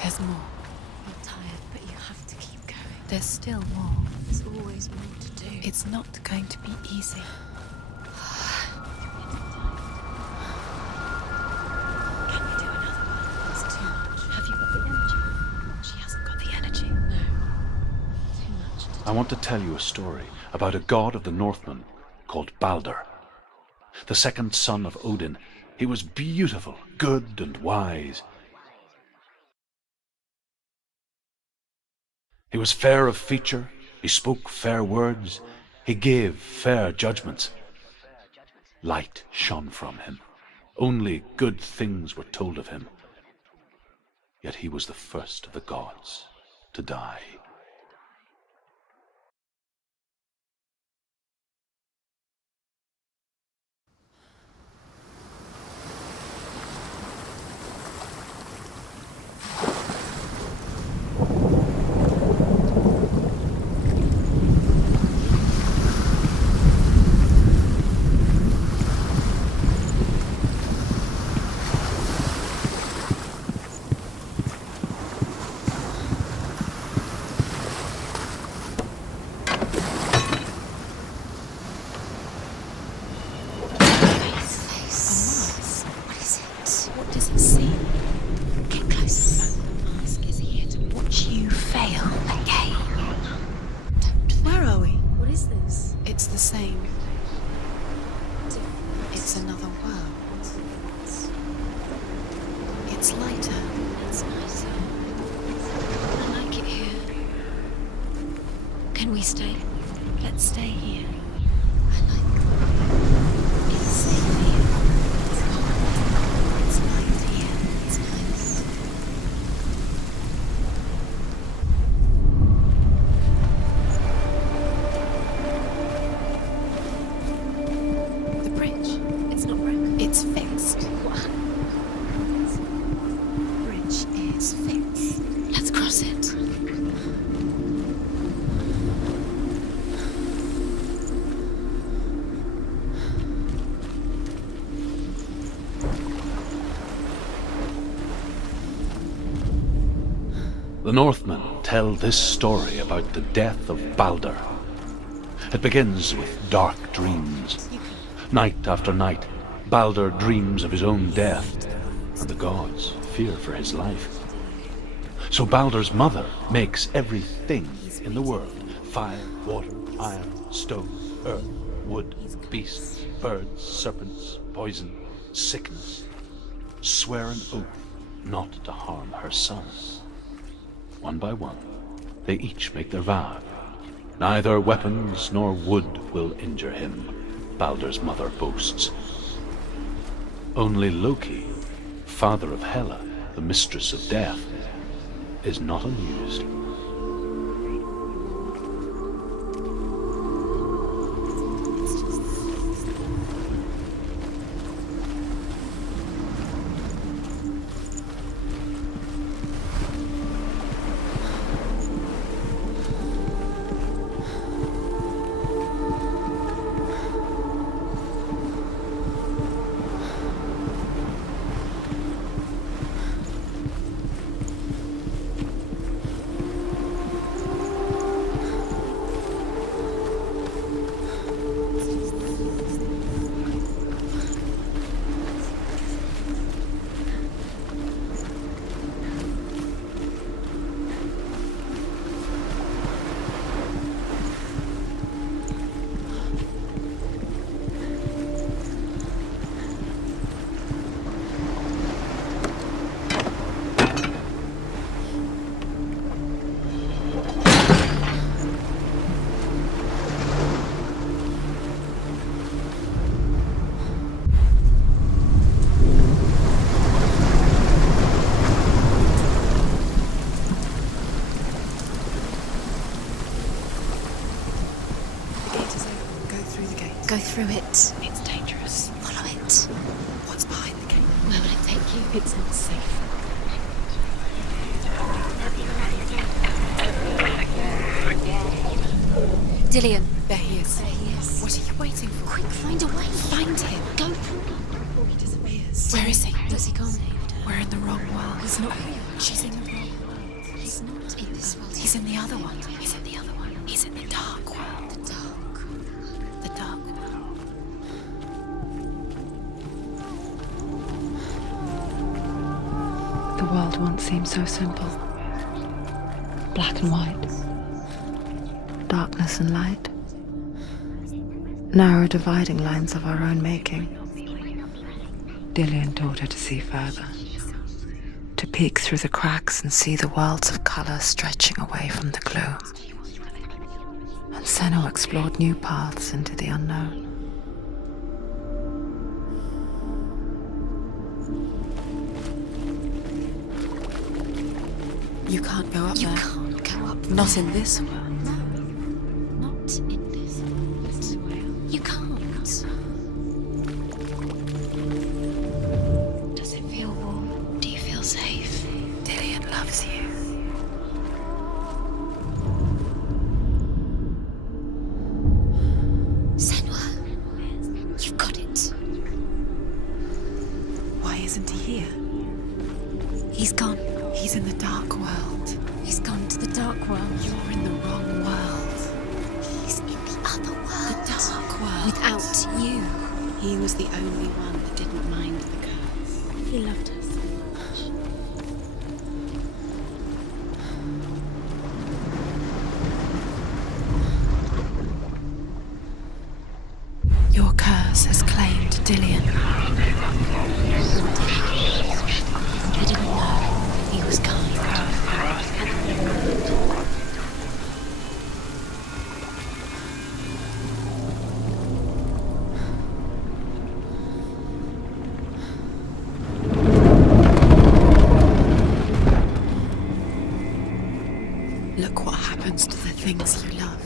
There's more. I'm tired, but you have to keep going. There's still more. There's always more to do. It's not going to be easy. Can we do another one? It's too much. Have you got the energy? She hasn't got the energy. No. Too much to do. I want to tell you a story about a god of the Northmen called Balder. The second son of Odin. He was beautiful, good and wise. He was fair of feature, he spoke fair words, he gave fair judgments. Light shone from him. Only good things were told of him. Yet he was the first of the gods to die. What does it see? Get close. Mask is here to watch you fail again. Where are we? What is this? It's the same. It's another world. It's lighter. It's nicer. I like it here. Can we stay? Let's stay here. I like it's safe here. It's hot. It's light here. It's nice. The bridge. It's not broken. It's fixed. What? The bridge is fixed. Let's cross it. The Northmen tell this story about the death of Balder. It begins with dark dreams. Night after night, Balder dreams of his own death, and the gods fear for his life. So Balder's mother makes everything in the world: fire, water, iron, stone, earth, wood, beasts, birds, serpents, poison, sickness. Swear an oath not to harm her sons. One by one, they each make their vow. Neither weapons nor wood will injure him, Balder's mother boasts. Only Loki, father of Hela, the mistress of death, is not amused. Go through it. It's dangerous. Follow it. What's behind the gate? Where will it take you? It's not safe. Dillian. There he is. There he is. What are you waiting for? Quick, find a way. Find him. Go through it before he disappears. Where is he? Where's he gone? We're in the wrong world. He's not real. She's in the wrong He's in the other one. He's in the other one. He's in the dark world. The dark world. The world once seemed so simple. Black and white. Darkness and light. Narrow dividing lines of our own making. Dillian taught her to see further. To peek through the cracks and see the worlds of colour stretching away from the gloom. And Senua explored new paths into the unknown. You can't go up there. You can't go up there. Not in this world. No, not in this world. You can't. Does it feel warm? Do you feel safe? Dillian loves you. Senua, you've got it. Why isn't he here? He's gone. He's in the dark world. He's gone to the dark world. You're in the wrong world. He's in the other world. The dark world. Without you. He was the only one that didn't mind the curse. He loved her so much. Your curse has claimed Dillian. He didn't know he was kind. Look what happens to the things you love.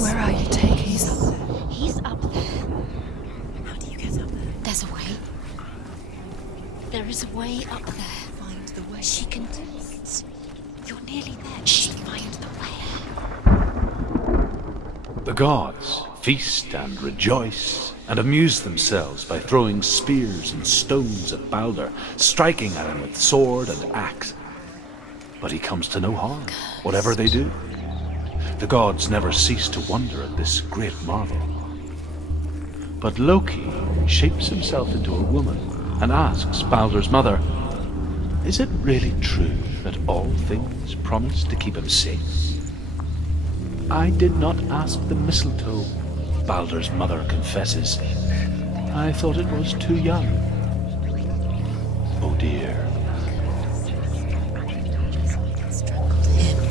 Where are you taking? He's up there. He's up there. How do you get up there? There's a way. There is a way up there. Find the way. She can do it. You're nearly there. She can find the way. The gods feast and rejoice and amuse themselves by throwing spears and stones at Balder, striking at him with sword and axe. But he comes to no harm, whatever they do. The gods never cease to wonder at this great marvel. But Loki shapes himself into a woman and asks Balder's mother, "Is it really true that all things promise to keep him safe?" "I did not ask the mistletoe," Balder's mother confesses. "I thought it was too young." Oh dear. Strangled him.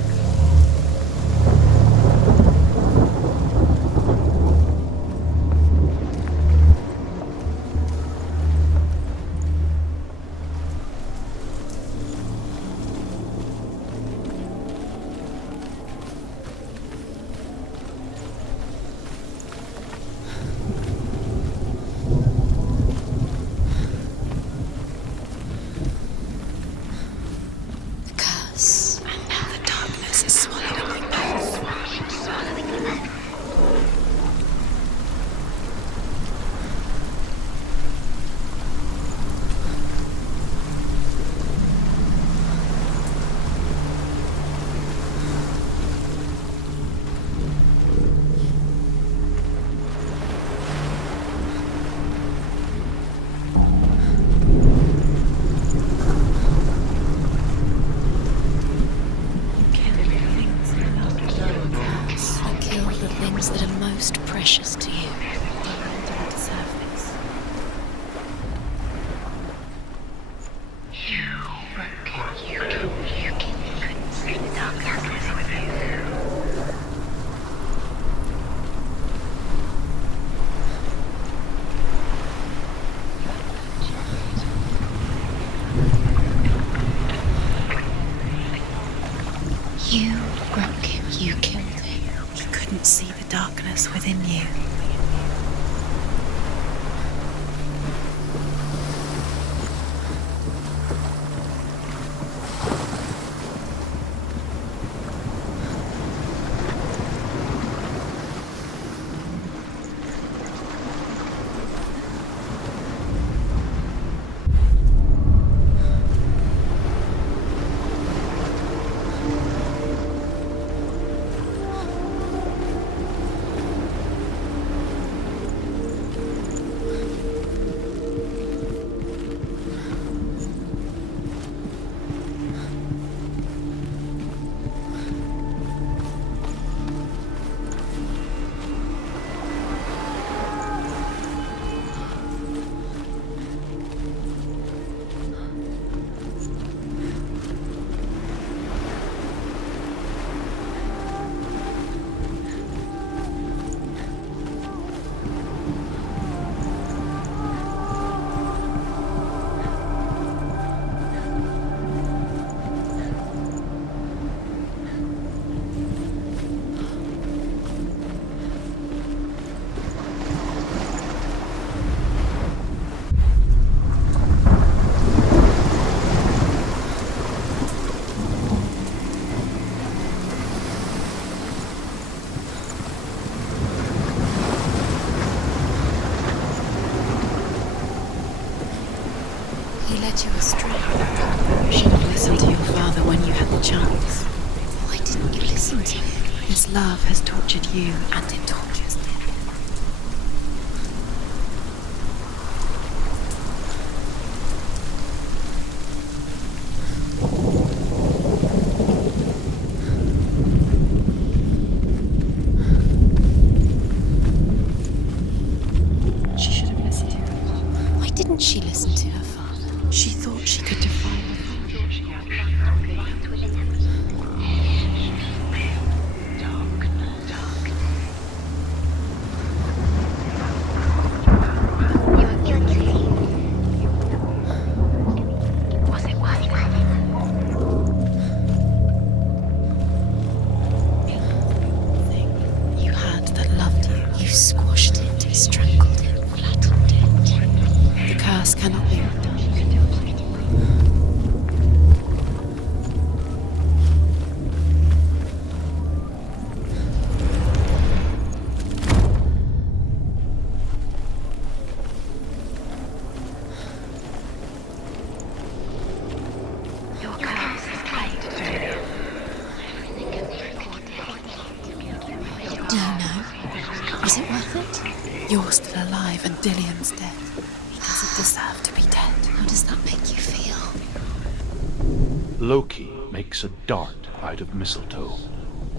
That are most precious to you. You don't deserve this. You broke him. You killed him. He couldn't see the darkness within you. He led you astray. You should have listened to your father when you had the chance. Why didn't you listen to him? His love has tortured you, and it tortures me. She should have listened to her. Why didn't she listen to her father? She thought she could define the you had that loved you. You squashed it, strangled it, flattened it. The curse cannot be undone. Your curse is played failure. Do you know? Is it worth it? You're still alive and Dillian's dead. He doesn't deserve to be dead. How does that make you feel? Loki makes a dart out of mistletoe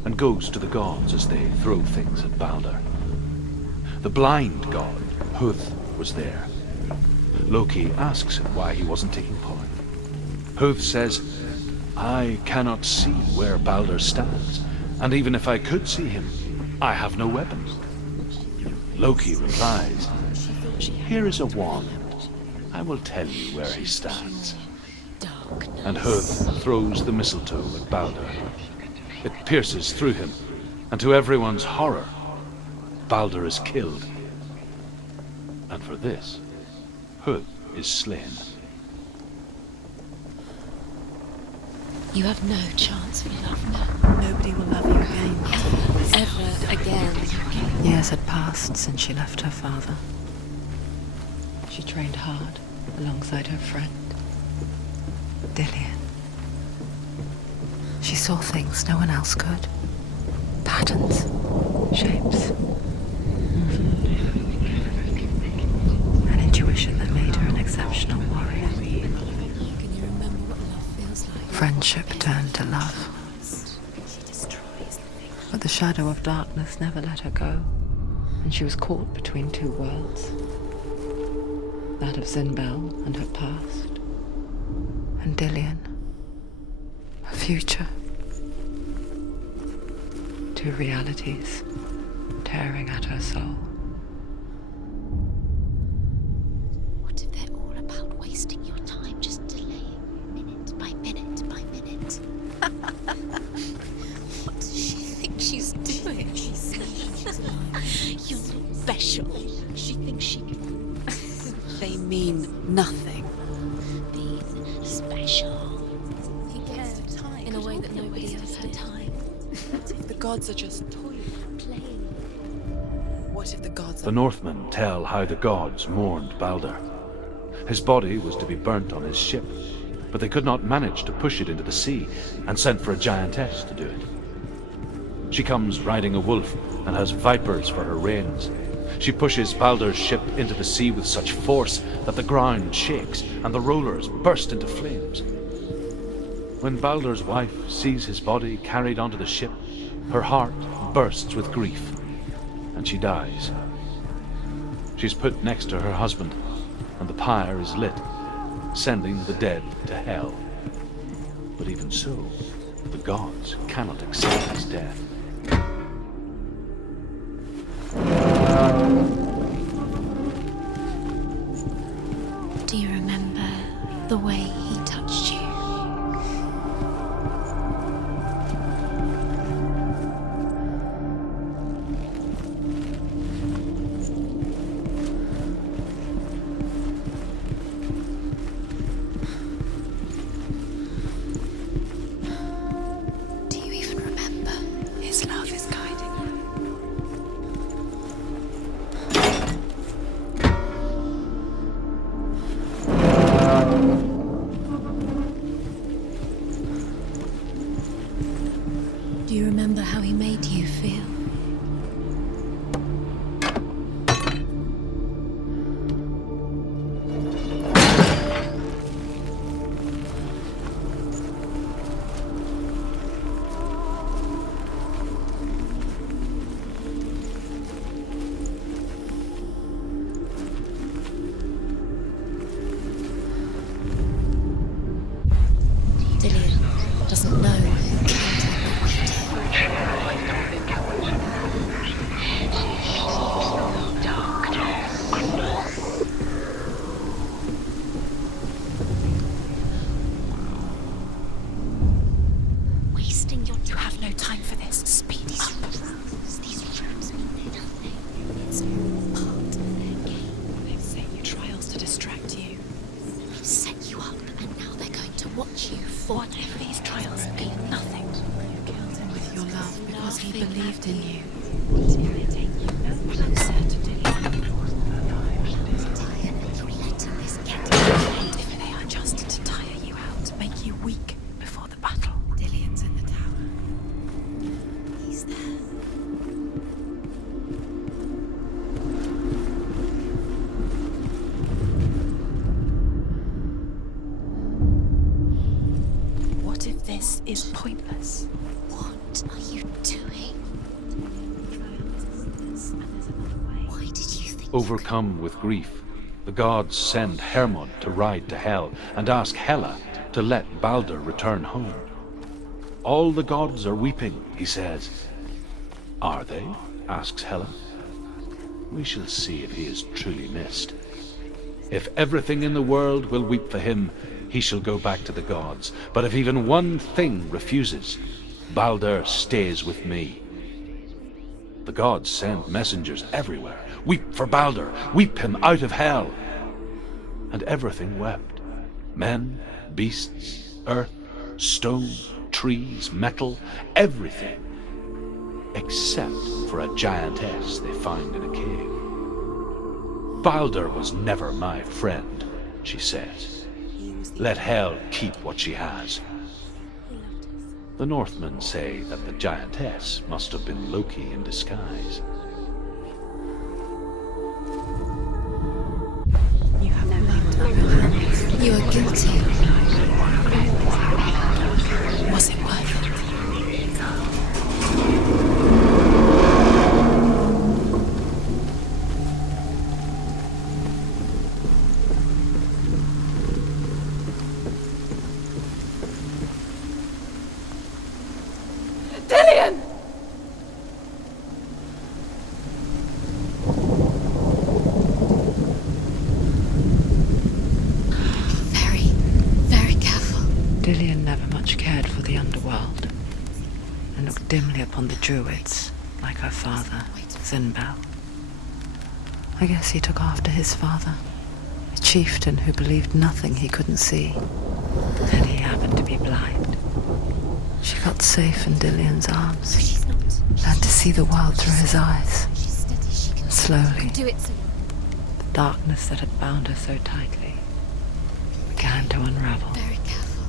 and goes to the gods as they throw things at Balder. The blind god, Huth, was there. Loki asks him why he wasn't taking part. Huth says, "I cannot see where Balder stands, and even if I could see him, I have no weapons." Loki replies, "Here is a wand. I will tell you where he stands." And Huth throws the mistletoe at Balder. It pierces through him, and to everyone's horror, Balder is killed. And for this, Huth is slain. You have no chance for love now. Nobody will love you again. Ever again. Years had passed since she left her father. She trained hard alongside her friend, Dillian. She saw things no one else could. Patterns, shapes. An intuition that made her an exceptional warrior. Can you remember what love feels like? Friendship turned to love. She destroys the thing. But the shadow of darkness never let her go, and she was caught between two worlds. That of Zinbel and her past, and Dillian, her future. Two realities tearing at her soul. What if they're all about wasting your time, just delaying minute by minute by minute? What does she think she's doing? You're special. She thinks she can. They mean nothing. Being special. He cares in a way that nobody else did. The gods are just toying. Playing. What if the gods The Northmen tell how the gods mourned Balder. His body was to be burnt on his ship, but they could not manage to push it into the sea and sent for a giantess to do it. She comes riding a wolf and has vipers for her reins. She pushes Balder's ship into the sea with such force that the ground shakes and the rollers burst into flames. When Balder's wife sees his body carried onto the ship, her heart bursts with grief, and she dies. She's put next to her husband, and the pyre is lit, sending the dead to hell. But even so, the gods cannot accept his death. Do you remember the way he touched you? Do you even remember? His love is guiding her. What if these trials mean nothing? You killed him with your love because he believed in you. Take you no closer to Dillian. If they are just to tire you out, make you weak before the battle. Dillian's in the tower. He's there. What if this is pointless? What are you doing? Why did you think? Overcome with grief, the gods send Hermod to ride to Hell and ask Hela to let Balder return home. All the gods are weeping, he says. Are they? Asks Hela. We shall see if he is truly missed. If everything in the world will weep for him, he shall go back to the gods. But if even one thing refuses, Balder stays with me. The gods send messengers everywhere. Weep for Balder, weep him out of Hell. And everything wept. Men, beasts, earth, stone, trees, metal, everything. Except for a giantess they find in a cave. Balder was never my friend, she says. Let Hel keep what she has. The Northmen say that the giantess must have been Loki in disguise. You have no blood on your hands. You are guilty. Was it worth it? Dillian! Very, very careful. Dillian never much cared for the underworld and looked dimly upon the druids, like her father, Zinbel. I guess he took after his father, a chieftain who believed nothing he couldn't see, and he happened to be blind. She felt safe in Dillian's arms, She's not. learned to see the world through his eyes, She's steady. She can and slowly, do it. the darkness that had bound her so tightly began to unravel. Very careful.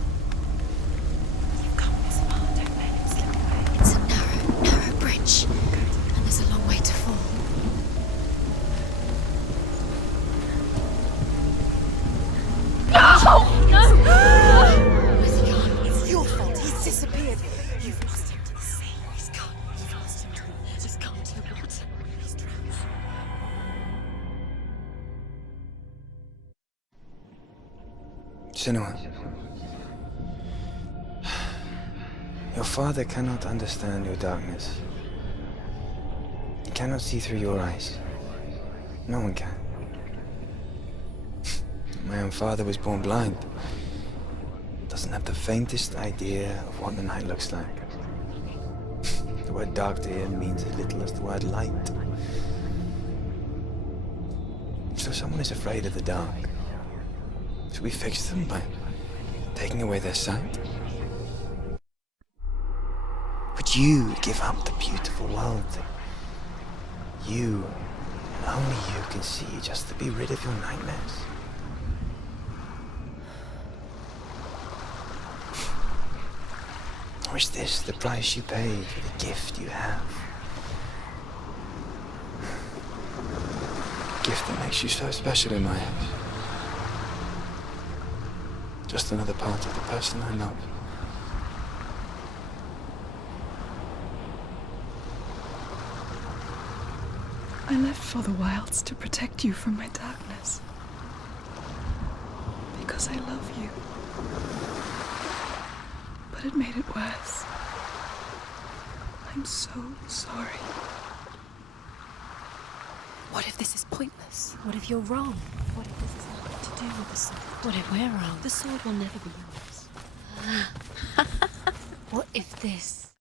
You've come this far, don't let it slip away. It's a narrow bridge, and there's a long way to fall. Where's he gone? It's your fault. He's disappeared. You've lost him to the sea. He's gone. You've lost him to the... Just gone to the water. He's drowned. Senua, your father cannot understand your darkness. He cannot see through your eyes. No one can. My own father was born blind. Doesn't have the faintest idea of what the night looks like. The word dark to him means as little as the word light. So someone is afraid of the dark. Should we fix them by taking away their sight? Would you give up the beautiful world that you, and only you, can see just to be rid of your nightmares? Or is this the price you pay for the gift you have? A gift that makes you so special in my eyes. Just another part of the person I love. I left for the wilds to protect you from my darkness. Because I love you. But it made it worse. I'm so sorry. What if this is pointless? What if you're wrong? What if this has nothing to do with the sword? What if we're wrong? The sword will never be yours. What if this